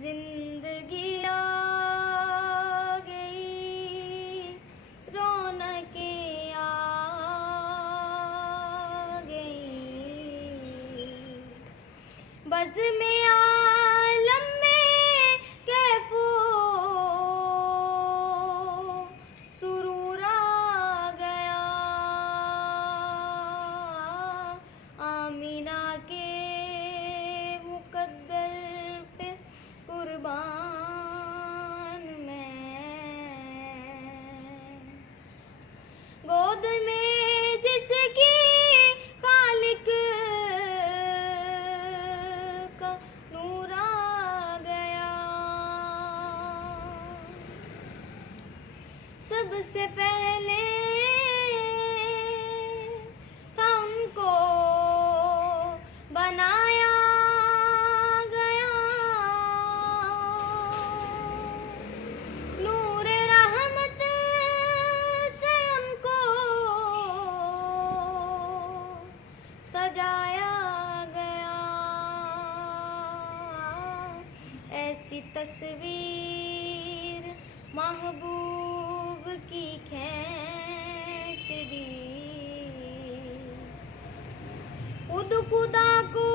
जिंदगी आ गई, रौनकें आ गई, बज़्म आलम में कैफो सुरूर आ गया, आमीना के मुकद्दर पे कुर्बान मैं, गोद में जिसकी खालिक का नूर आ गया, सबसे पहले था उनको बनाया गया, नूर रहमत से उनको सजाया गया, ऐसी तस्वीर महबूब की खींच दी, खुद खुदा को